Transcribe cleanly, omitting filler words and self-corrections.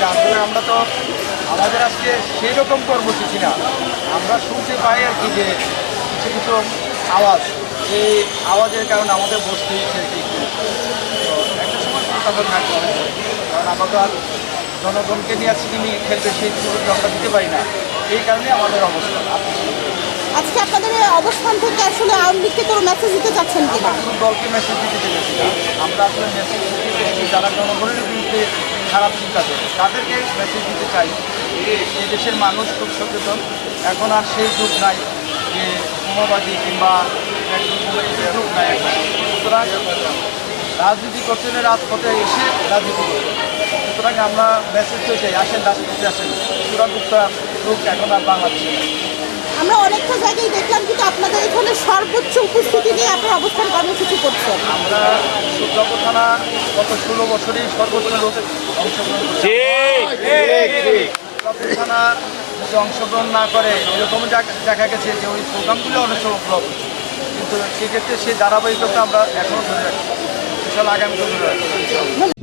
যে আসলে আমরা তো আমাদের আজকে সেই রকম কর্মসূচি না, আমরা শুনতে পাই আর কি যে কিছু কিছু আওয়াজ, এই আওয়াজের কারণে আমাদের বসতে ইচ্ছে আর কি। তো একটা সময় তখন থাকতে হবে, কারণ আমরা তো আর জনগণকে নিয়ে আজকে নিয়ে খেলবে সেই সুযোগ আমরা দিতে পারি না, এই কারণে আমাদের অবস্থা। আজকে আপনাদের এই অবস্থান থেকে আসলে আওয়ামী লীগকে কোনো মেসেজ দিতে চাচ্ছেন কিনা? শুধু দলকে মেসেজ দিতে পেরেছি না, আমরা আসলে মেসেজ দিতে পেরেছি যারা জনগণের বিরুদ্ধে খারাপ চিন্তা করে তাদেরকে মেসেজ দিতে চাই যে এই দেশের মানুষ খুব সচেতন, এখন আর সেই যুগ নাই যে বোমাবাজি কিংবা সেই যুগ নাই এখন। সুতরাং রাজনীতি করতে হলে রাজপথে এসে রাজনীতি করবে। সুতরাং আমরা মেসেজ তো চাই, আসেন রাজপথে আসেন, চূড়াগুপ্তা যুগ এখন আর বাংলাদেশে নাই। আমরা অনেকটা জায়গায় দেখলাম কিন্তু আপনাদের এখানে সর্বোচ্চ উপস্থিতি নিয়ে আপনার অবস্থান কর্মসূচি করছেন। আমরা সূত্রাপুর থানা গত 16 বছরেই সর্বোচ্চ লোক অংশগ্রহণ করছে। সূত্রাপুর থানা যদি অংশগ্রহণ না করে এরকম দেখা গেছে যে ওই প্রোগ্রামগুলো অনেক সময় ব্লক হচ্ছে, কিন্তু সেক্ষেত্রে সেই ধারাবাহিকতা আমরা এখনও ধরে রাখছি, বিশাল আগামী ধরে রাখছি।